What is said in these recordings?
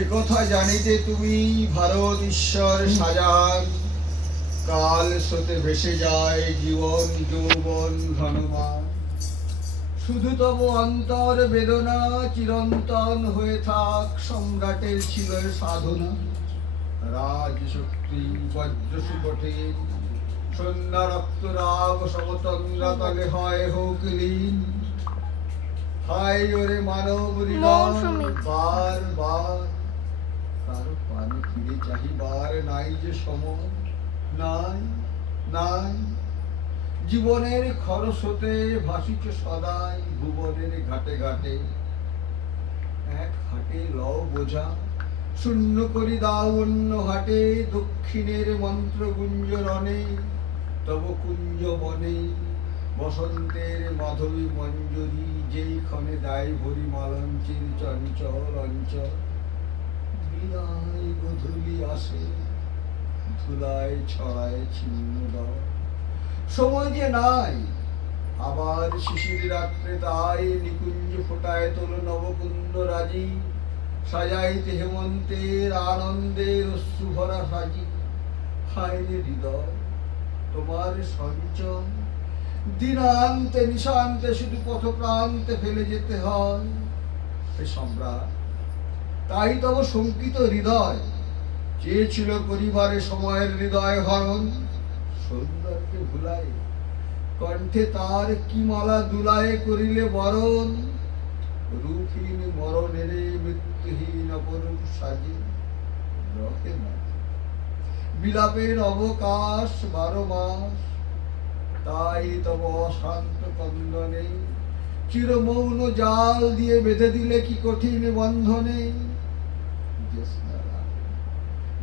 একথা জানিতে তুমি ভারত ঈশ্বর শাহজাহান, কাল স্রোতে ভেসে যায় জীবন যৌবন ঘনমান। শুধু তব অন্তর বেদনা চিরন্তন হয়ে থাক, সম্রাটের ছিল সাধনা। রাজশক্তি বজ্র সুকটে সন্ধ্যা রক্ত রাগ সমতন্দ্রা তলে হয় হোক লীন। হায় ওরে মানব হৃদয় বার বার, কারো পানে ফিরে চাহিবার নাই যে সময়, নাই নাই। জীবনের খরস্রোতে ভাসিছ সদাই ভুবনের ঘাটে ঘাটে। এক হাটে লও বোঝা শূন্য করি দাও অন্য হাটে, দক্ষিণের মন্ত্র গুঞ্জরণে তব কুঞ্জ বনে। বসন্তের মাধবী মঞ্জরি যেই ক্ষণে দায় ভরি মালঞ্চের চঞ্চল অঞ্চল। বিদায় গধূলি আসে ধুলায় ছড়ায় ছিন্ন দল। সময় যে নাই আবার শিশির রাত্রে, তাই নিকুঞ্জ ফোটায় তোল নবকুন্দ রাজি। সাজাইতে হেমন্তের আনন্দের অশ্রু ভরা সাজি। হায় রে হৃদয় তোমার সঞ্চয়, দিনান্তে নিশান্তে শুধু পথ প্রান্তে ফেলে যেতে হয়। হে সম্রাট, তাই তব শঙ্কিত হৃদয় চেয়েছিল পরিবারে সময়ের হৃদয় হরণ। সৌন্দর্যকে ভুলাই কণ্ঠে তার কি মালা দুলায় করিলে বরণ। রূপহীন মরণের মৃত্যুহীন অপরূপ সাজে রহে না বিলাপের অবকাশ 12 মাস। তাই তব অশান্ত কন্দনে চিরমৌন জাল দিয়ে বেঁধে দিলে কি কঠিন বন্ধনে।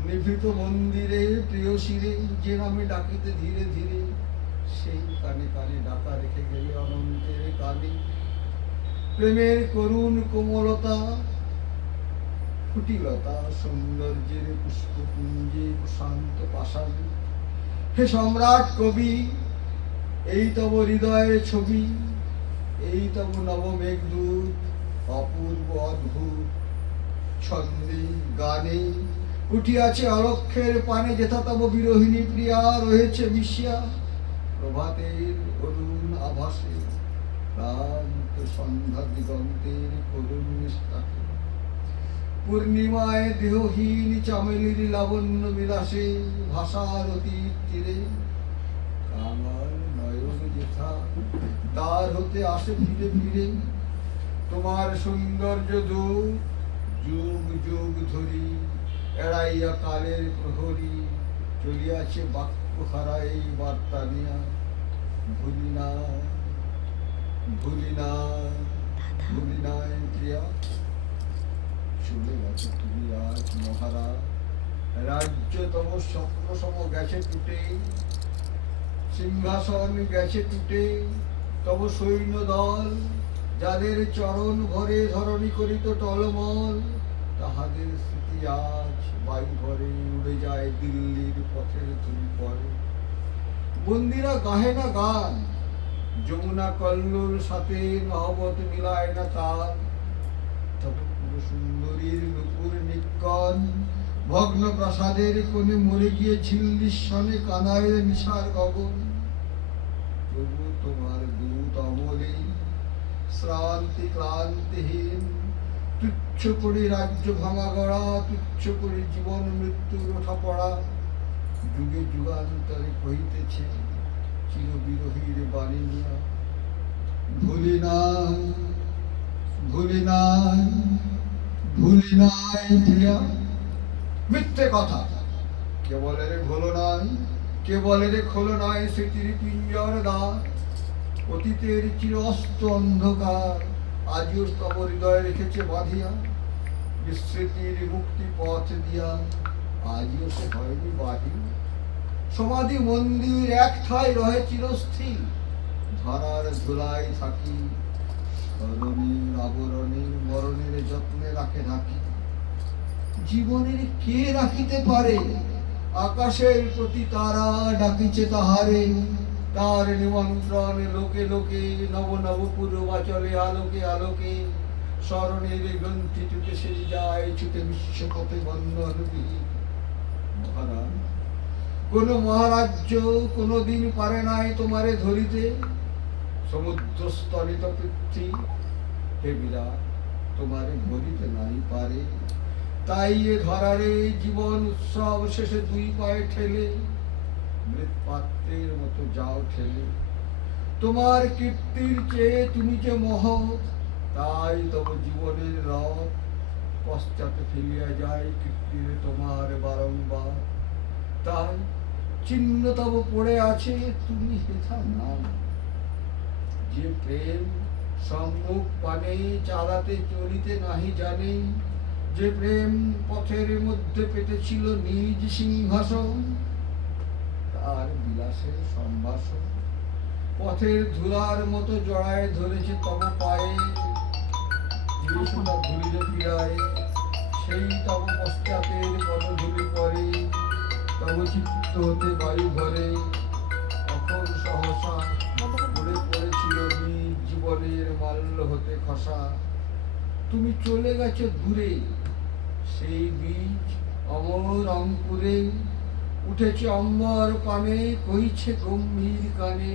নিভৃত মন্দিরে প্রিয় শিরে যে নামে ডাকিতে ধীরে ধীরে, সেই কানে কানে ডাকা রেখে গেলে অনন্তের কানে। প্রেমের করুণ কোমলতা কুটিলতা সৌন্দর্যের পুষ্পপুঞ্জে শান্ত পাষাণে। হে সম্রাট কবি, এই তব হৃদয়ের ছবি, এই তব নব মেঘদূত অপূর্ব অদ্ভুত। ছন্দে গানে উঠিয়াছে অলক্ষের পানে, যেথা তব বিরোহিণী প্রিয়া রয়েছে মিশিয়া। প্রভাতের অরুণ আভাসে ক্লান্ত সন্ধ্যা দিগন্তের করুণ নিষ্কাশে। পূর্ণিমায় দেহহীন চামেলির লাবণ্য বিলাসে, ভাষার অতীত তীরে কাঙাল নয়ন যেথা দ্বার হতে আসে ফিরে ফিরে। তোমার সৌন্দর্য দূত যুগ যুগ ধরি এড়াইয়া কালের প্রহরী, চলিয়াছে বাক্য হারাই বার্তা নিয়া। ভুলি না ভুলি না ভুলি নাই প্রিয়া, চলে গেছে তুমি আজ মহারা। রাজ্য তব স্বপ্ন সম গেছে টুটে, সিংহাসন গেছে টুটে। তব সৈন্য দল যাদের চরণ ভরে ধরণী করিত টলমল, তাহাদের স্মৃতি আজ বায়ু ভরে উড়ে যায় দিল্লির পথের ধুলি পরে। বন্দিরা গাহে না গান, যমুনা কল্লোল সাথে নহবত মিলায় না তাল। তব সুন্দরীর নুপুর নিকন ভগ্ন প্রাসাদের কোণে মরে গিয়ে ঝিল্লির কানায় নিশার গগন। তবু তোমার দূত অমলে শ্রান্তি ক্লান্তিহীন, তুচ্ছ করে রাজ্য ভাঙা গড়া, তুচ্ছ করে জীবন মৃত্যুর ওঠা পড়া। যুগে যুগান্তরে কহিতেছে চির বিরহীর বাণী নিয়া। ভুলি নাই ভুলি নাই ভুলি নাই প্রিয়া। মিথ্যে কথা, কেবলের ভোলো নাই, কেবলের খোলো নাই স্মৃতির পিঞ্জর দ্বার। অতীতের চির অস্ত অন্ধকার আজও তব হৃদয় রেখেছে বাঁধিয়া। বিস্মৃতির মুক্তি পথ দিয়া আজও সে হয়নি বাহি। সমাধি মন্দির এক ঠাই রহে চিরস্থির, ধরার ধুলাই থাকি স্মরণের আবরণে মরণের যত্নে রাখে ঢাকি। জীবনের কে রাখিতে পারে, আকাশের প্রতি তারা ডাকিছে তাহারে। তার নিমন্ত্রণ লোকে লোকে নব নব পূর্বাচলে আলোকে আলোকে। স্মরণের গ্রন্থি টুটে সেরে যায় ছুটে বিশ্বপথে বন্ধন বিহীন। মহারাজ, কোন মহারাজ্য কোনদিন পারে নাই তোমারে ধরিতে, সমুদ্র স্তরিত পৃথ্বী হে বিরাট তোমারে ধরিতে নাই পারে। তাই এ ধরারে জীবন উৎসব শেষে দুই পায়ে ঠেলে মৃৎপাত্রের মতো যাও ঠেলে। তোমার কীর্তির চেয়ে তুমি যে মহৎ, তাই তব জীবনের রথ পশ্চাতে ফেলিয়া যায় কীর্তির তোমার বারংবার। তাই চিহ্ন তব পড়ে আছে তুমি হেথা না। যে প্রেম সম্মুখ পানে চালাতে চলিতে নাহি জানে, যে প্রেম পথের মধ্যে পেতেছিল নিজ সিংহাসন, তার বিলাসের সম্ভাষণ পথের ধুলার মতো জড়ায় ধরেছে তব পায়ে। ধুলির পীড়ায় সেই তব পশ্চাতের পদধূলি পরে, তব চিত্ত হতে বায়ু ভরে তখন সহসা পড়ে পড়েছিল নিজ জীবনের মাল্য হতে খসা। তুমি চলে গেছো দূরে, সেই বীজ অমর অঙ্কুরে উঠেছে অম্বর পানে, কইছে গম্ভীর কানে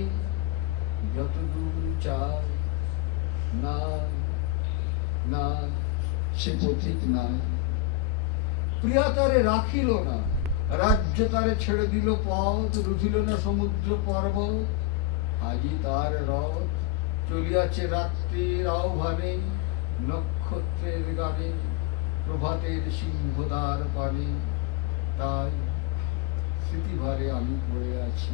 যতদূর চায় না না সে পথিক নাই। প্রিয়া তারে রাখিল না, রাজ্য তারে ছেড়ে দিল পথ, রুধিল না সমুদ্র পর্বত। আজি তার রথ চলিয়াছে রাত্রির আহ্বানে, নক্ষত্রের গানে প্রভাতের সিংহদার পানে। তাই স্মৃতিভারে আমি পড়ে আছি।